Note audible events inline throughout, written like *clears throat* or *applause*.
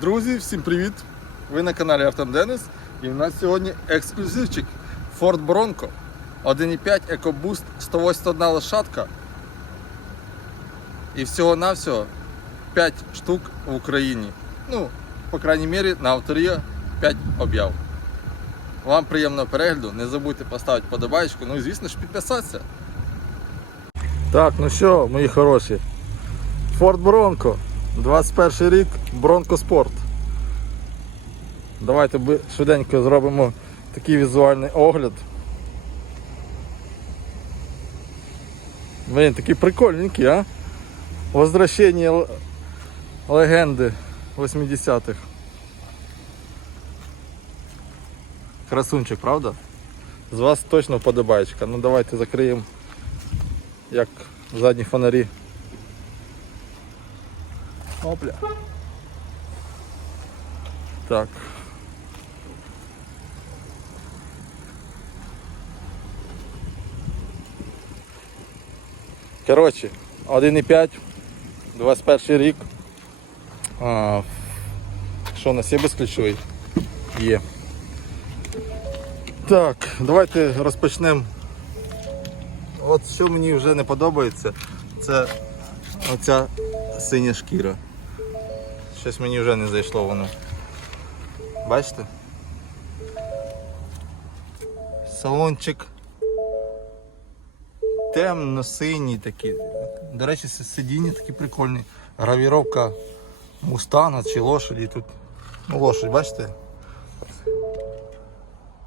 Друзі, всім привіт! Ви на каналі Артем Денис і в нас сьогодні ексклюзивчик Ford Bronco 1.5 EcoBoost 181 лошадка. І всього-навсього 5 штук в Україні. Ну, по крайній мірі, на авторія 5 об'яв. Вам приємного перегляду, не забудьте поставити подобайку, ну і звісно ж підписатися. Так, ну що, мої хороші. Ford Bronco, 21 рік, Sport. Давайте швиденько зробимо такий візуальний огляд. Блін, такий прикольненький, а? Возвращення легенди 80-х. Красунчик, правда? З вас точно вподобаєчка. Ну давайте закриємо як задні фонарі. Опля. Так. Коротше, 1,5, 21 рік. А, що у нас є безключовий? Є. Так, давайте розпочнемо. От що мені вже не подобається, це оця синя шкіра. Щось мені вже не зайшло воно. Бачите? Салончик темно-синій такий. До речі, сидіння такі прикольні. Гравіровка мустанга чи лошаді тут. Ну, лошадь, бачите?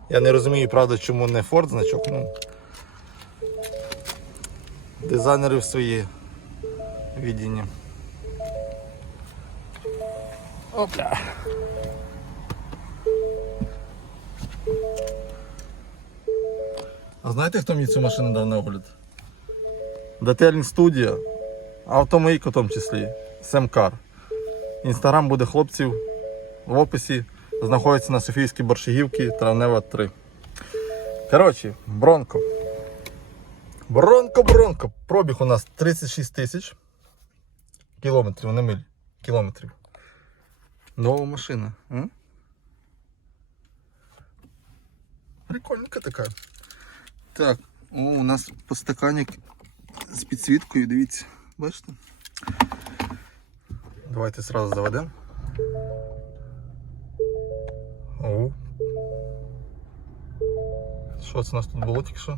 Я не розумію, правда, чому не Ford значок. Ну, дизайнери в своє відіння. Опля. А знаєте, хто мені цю машину дав на огляд? Детейлінг студія, автомийк у тому числі, Семкар. Інстаграм буде хлопців в описі. Знаходиться на Софійській Боршигівці, Травнева 3. Коротше, Бронко. Бронко, Бронко. Пробіг у нас 36 тисяч кілометрів, не миль. Кілометрів. Нова машина. А? Прикольненька така. Так, о, у нас подстаканник з підсвіткою, дивіться, бачите? Давайте сразу заведемо. О. Що це у нас тут було тільки що?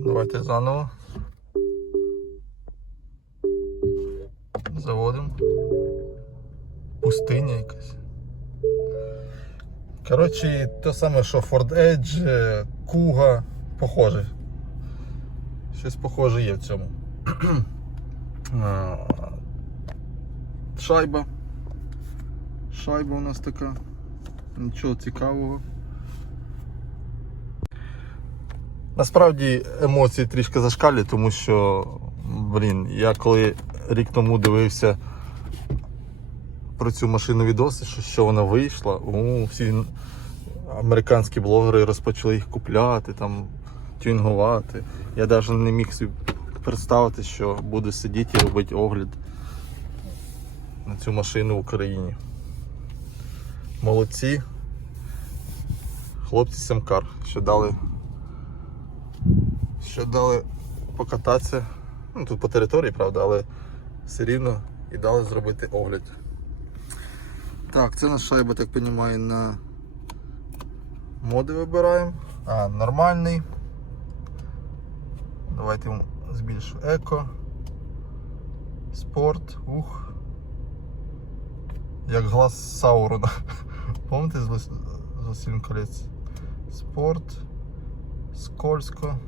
Давайте заново. Заводимо. Пустиня якась. Коротше, те саме, що Ford Edge, е, Kuga, похоже. Щось похоже є в цьому. *clears throat* Шайба. Шайба у нас така. Нічого цікавого. Насправді емоції трішки зашкалі, тому що, блін, я коли рік тому дивився про цю машину відоси, що, що вона вийшла, о, всі американські блогери розпочали їх купляти, там, тюнгувати. Я навіть не міг собі представити, що буду сидіти і робити огляд на цю машину в Україні. Молодці. Хлопці Семкар, що дали, що дали покататися. Ну, тут по території, правда, але все рівно і дали зробити огляд. Так, це наша шайба, так розумію, на моди вибираємо. А, нормальний. Давайте збільшу еко. Спорт, ух. Як глаз Саурона. *laughs* Пам'ятаєте з «Влас- колець? Спорт. Скользко.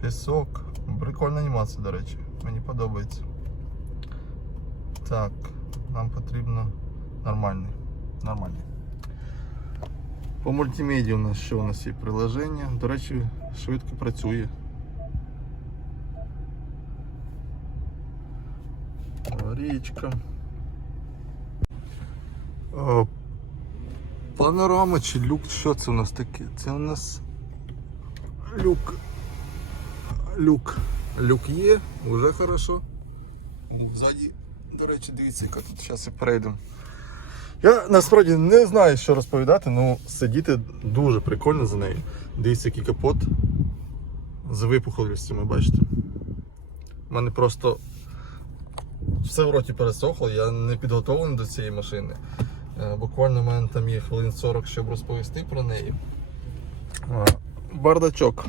Пісок. Прикольна анімація, до речі. Мені подобається. Так, нам потрібно нормальний. Нормальний. По мультимедіа у нас що у нас є приложення. До речі, швидко працює. Аварійка. Е, Панорама чи люк, що це у нас таке? Це у нас люк. Люк. Люк є, вже хорошо. Ззаді До речі, дивіться, яка тут зараз перейдемо. Я насправді не знаю, що розповідати, але сидіти дуже прикольно за нею. Дивіться, який капот з випухолістю, бачите. У мене просто все в роті пересохло, я не підготовлений до цієї машини. Е, Буквально в мене там є хвилин 40, щоб розповісти про неї. Е, Бардачок.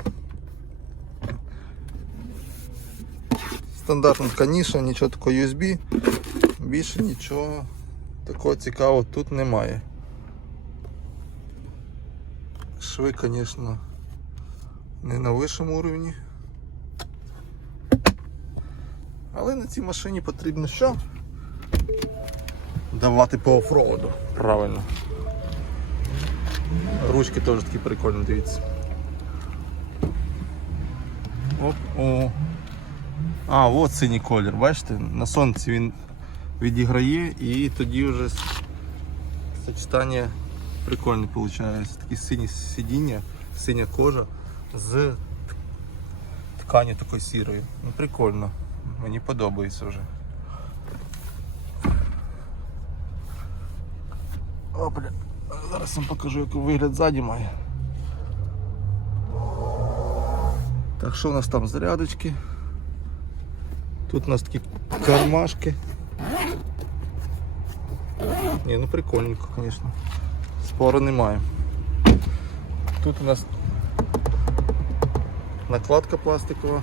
Стандартна така ніша, нічого такого USB. Більше нічого такого цікавого тут немає. Шви, звісно, не на вищому уровні. Але на цій машині потрібно що? Давати по офроуду. Правильно. Ручки теж такі прикольні, дивіться. Оп, о. А, от синій колір, бачите? На сонці він відіграє і тоді вже сочетання прикольне виходить. Такі сині сидіння, синя кожа з т- тканю такої сірої. Ну, прикольно. Мені подобається вже. Опля. Зараз вам покажу, який вигляд ззаді має. Так, що у нас там зарядочки? Тут у нас такі кармашки. Ні, ну прикольненько, звісно. Спору немає. Тут у нас накладка пластикова.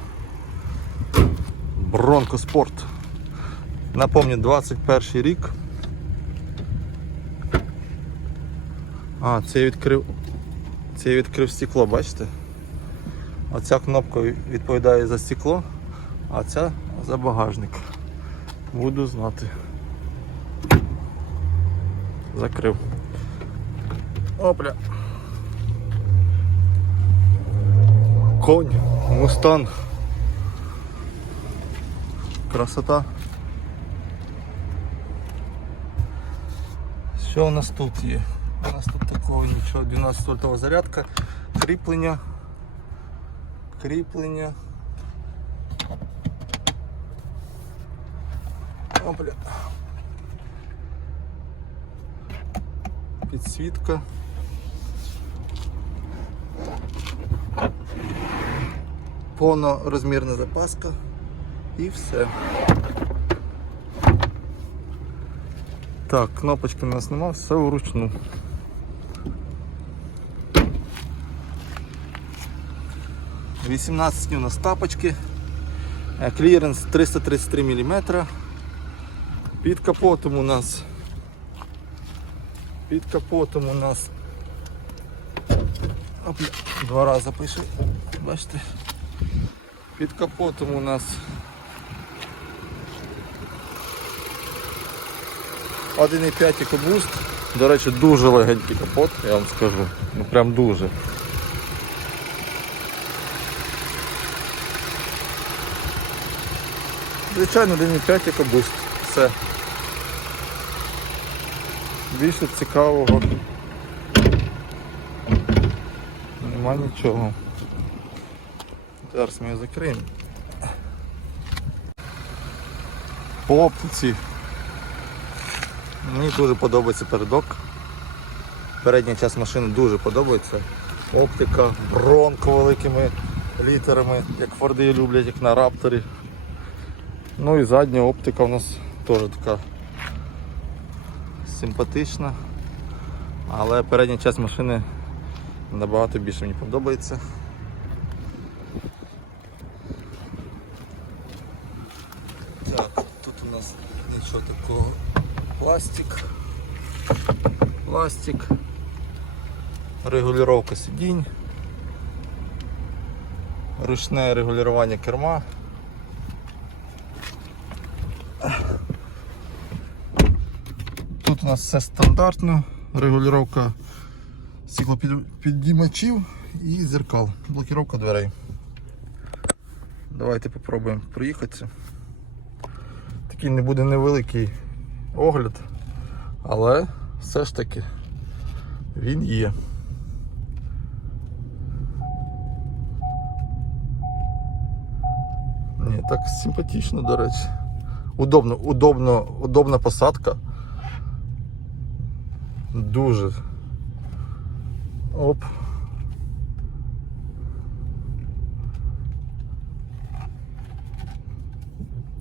Бронко Спорт. Напомню, 21 рік. А, це відкрив. Це відкрив стекло, бачите? Оця кнопка відповідає за стекло, а ця за багажник. Буду знати. Закрив. Опля. Конь, мустанг. Красота. Що у нас тут є? У нас тут такого нічого. 12 вольтова зарядка, кріплення. Кріплення. Опля. Підсвітка. Повнорозмірна запаска і все. Так, кнопочки у нас нема, все вручну. Вісімнадцять у нас тапочки. Е, Кліренс 333 мм. Під капотом у нас. Під капотом у нас. Два рази пише. Бачите? Під капотом у нас. Один і 5 екобуст. До речі, дуже легенький капот, я вам скажу. Ну прям дуже. Звичайно, 1,5 екобуст. Все. Більше цікавого. Нема нічого. Зараз ми його закриємо. По оптиці. Мені дуже подобається передок. Передня частина машини дуже подобається. Оптика, бронко великими літерами, як Форди люблять, як на Рапторі. Ну і задня оптика у нас теж така симпатична. Але передня частина машини набагато більше мені подобається. Так, тут у нас нічого такого. Пластик. Пластик. Регулювання сидінь. Ручне регулювання керма. У нас все стандартно, регулювання стеклопідіймачів і зеркал, блокировка дверей. Давайте попробуємо проїхатися. Такий не буде невеликий огляд, але все ж таки він є. Ні, так симпатично, до речі. Удобно, удобно, удобна посадка. Дуже. Оп.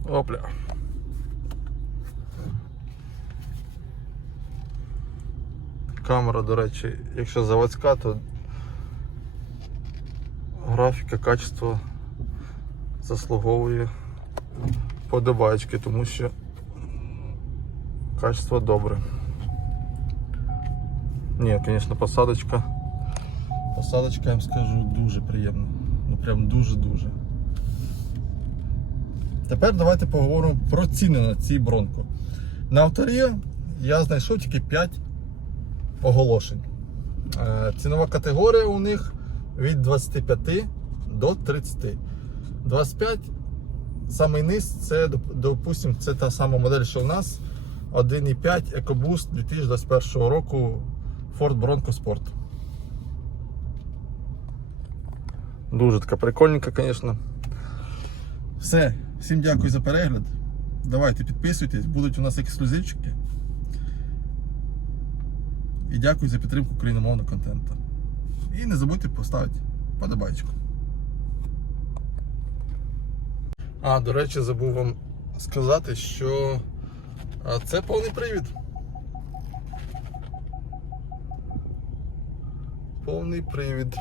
Опля. Камера, до речі, якщо заводська, то графіка, качество заслуговує подобаєчки, тому що качество добре. Ні, звісно, посадочка. Посадочка, я вам скажу, дуже приємна. Ну прям дуже-дуже. Тепер давайте поговоримо про ціни на ці бронку. На авторі я знайшов тільки 5 оголошень. Е, Цінова категорія у них від 25 до 30. 25 самий низ, це, доп- допустим, це та сама модель, що в нас 1.5 EcoBoost 2021 року Ford Bronco Sport. Дуже така прикольненька, звісно. Все, всім дякую за перегляд. Давайте підписуйтесь, будуть у нас ексклюзивчики. І дякую за підтримку україномовного контенту. І не забудьте поставити подобайку. А, до речі, забув вам сказати, що це повний привід. Повний привід.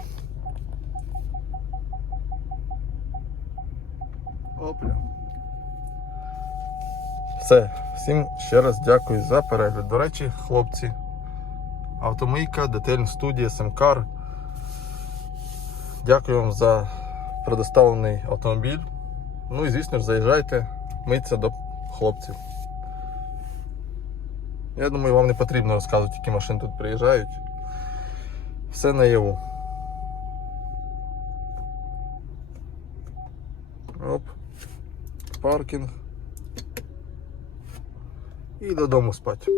Опля. Все, всім ще раз дякую за перегляд. До речі, хлопці. Автомийка, детельна студія, Семкар. Дякую вам за предоставлений автомобіль. Ну і звісно ж, заїжджайте, миться до хлопців. Я думаю, вам не потрібно розказувати, які машини тут приїжджають. Все наяву. Оп. Паркінг. І додому спати.